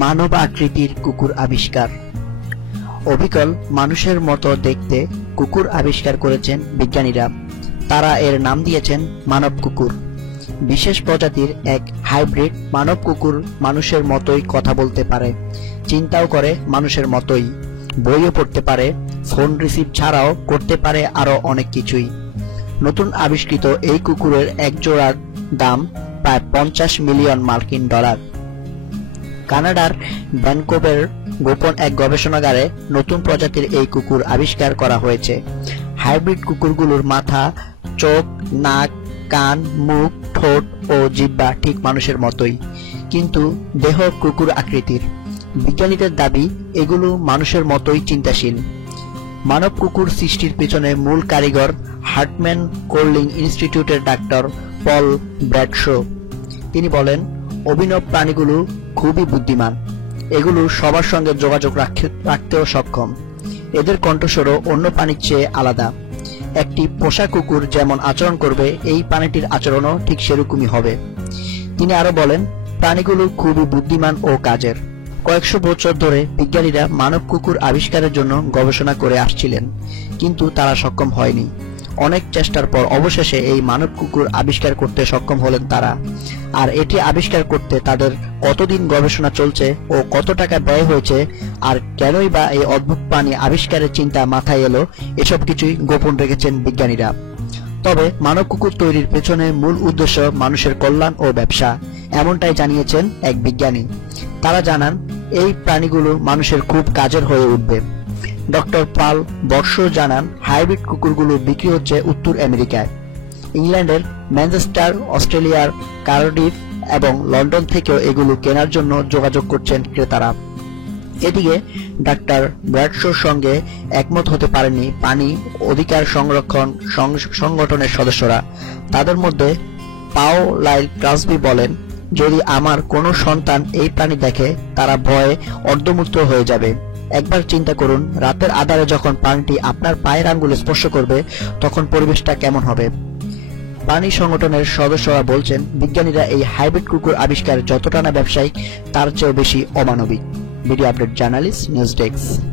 মানব আকৃতির কুকুর আবিষ্কার। অবিকল মানুষের মতো দেখতে কুকুর আবিষ্কার করেছেন বিজ্ঞানীরা। তারা এর নাম দিয়েছেন মানব কুকুর। বিশেষ প্রজাতির এক হাইব্রিড মানব কুকুর মানুষের মতোই কথা বলতে পারে, চিন্তাও করে মানুষের মতোই, বইও পড়তে পারে, ফোন রিসিভ ছাড়াও করতে পারে আরো অনেক কিছুই। নতুন আবিষ্কৃত এই কুকুরের এক জোড়ার দাম প্রায় 50 মিলিয়ন মার্কিন ডলার। কানাডার ভ্যানকুভার গোপন এক গবেষণাগারে নতুন প্রজাতির এই কুকুর আবিষ্কার করা হয়েছে। হাইব্রিড কুকুরগুলোর মাথা, চোখ, নাক, কান, মুখ, ঠোঁট ও জিহ্বা ঠিক মানুষের মতোই, কিন্তু দেহ কুকুর আকৃতির। বিজ্ঞানীদের দাবি এগুলো মানুষের মতোই চিন্তাশীল। মানব কুকুর সৃষ্টির পিছনে মূল কারিগর হার্টম্যান কোর্লিং ইনস্টিটিউটের ডাক্তার পল ব্র্যাডশো। তিনি বলেন, অভিনব প্রাণীগুলো খুবই বুদ্ধিমান, এগুলো সবার সঙ্গে যোগাযোগ রাখতেও সক্ষম। এদের কণ্ঠস্বরও অন্য প্রাণীর চেয়ে আলাদা। একটি পোষা কুকুর যেমন আচরণ করবে, এই প্রাণীটির আচরণও ঠিক সেরকমই হবে। তিনি আরো বলেন, প্রাণীগুলো খুবই বুদ্ধিমান ও কাজের। কয়েকশো বছর ধরে বিজ্ঞানীরা মানব কুকুর আবিষ্কারের জন্য গবেষণা করে আসছিলেন, কিন্তু তারা সক্ষম হয়নি। অনেক চেষ্টার পর অবশেষে এই মানব কুকুর আবিষ্কার করতে সক্ষম হলেন তারা। আর এটি আবিষ্কার করতে তাদের কতদিন গবেষণা চলছে ও কত টাকা ব্যয় হয়েছে, আর কেনই বা এই অদ্ভুত প্রাণী আবিষ্কারের চিন্তা মাথায় এলো, এসব কিছুই গোপন রেখেছেন বিজ্ঞানীরা। তবে মানব কুকুর তৈরির পেছনে মূল উদ্দেশ্য মানুষের কল্যাণ ও ব্যবসা, এমনটাই জানিয়েছেন এক বিজ্ঞানী। তারা জানান, এই প্রাণীগুলো মানুষের খুব কাজের হয়ে উঠবে। ডক্টর পাল বর্ষ জানান, হাইব্রিড কুকুরগুলো বিক্রি হচ্ছে উত্তর আমেরিকায়। ইংল্যান্ডের ম্যানচেস্টার, অস্ট্রেলিয়ার কার্ডিফ এবং লন্ডন থেকেও এগুলো কেনার জন্য যোগাযোগ করছেন ক্রেতারা। এদিকে ডাক্তার ব্র্যাডশোর সঙ্গে একমত হতে পারেননি প্রাণী অধিকার সংরক্ষণ সংগঠনের সদস্যরা। তাদের মধ্যে পাও লাইল ক্রাসবি বলেন, যদি আমার কোনো সন্তান এই প্রাণী দেখে, তারা ভয়ে অর্ধমূর্ত হয়ে যাবে। একবার চিন্তা করুন, রাতের আঁধারে যখন প্রাণীটি আপনার পায়ের আঙ্গুলে স্পর্শ করবে, তখন পরিবেশটা কেমন হবে। প্রাণী সংগঠনের সদস্যরা বলছেন, বিজ্ঞানীরা এই হাইব্রিড কুকুর আবিষ্কার যতটা না ব্যবসায়িক, তার চেয়েও বেশি অমানবিক। Video update journalist, news desk.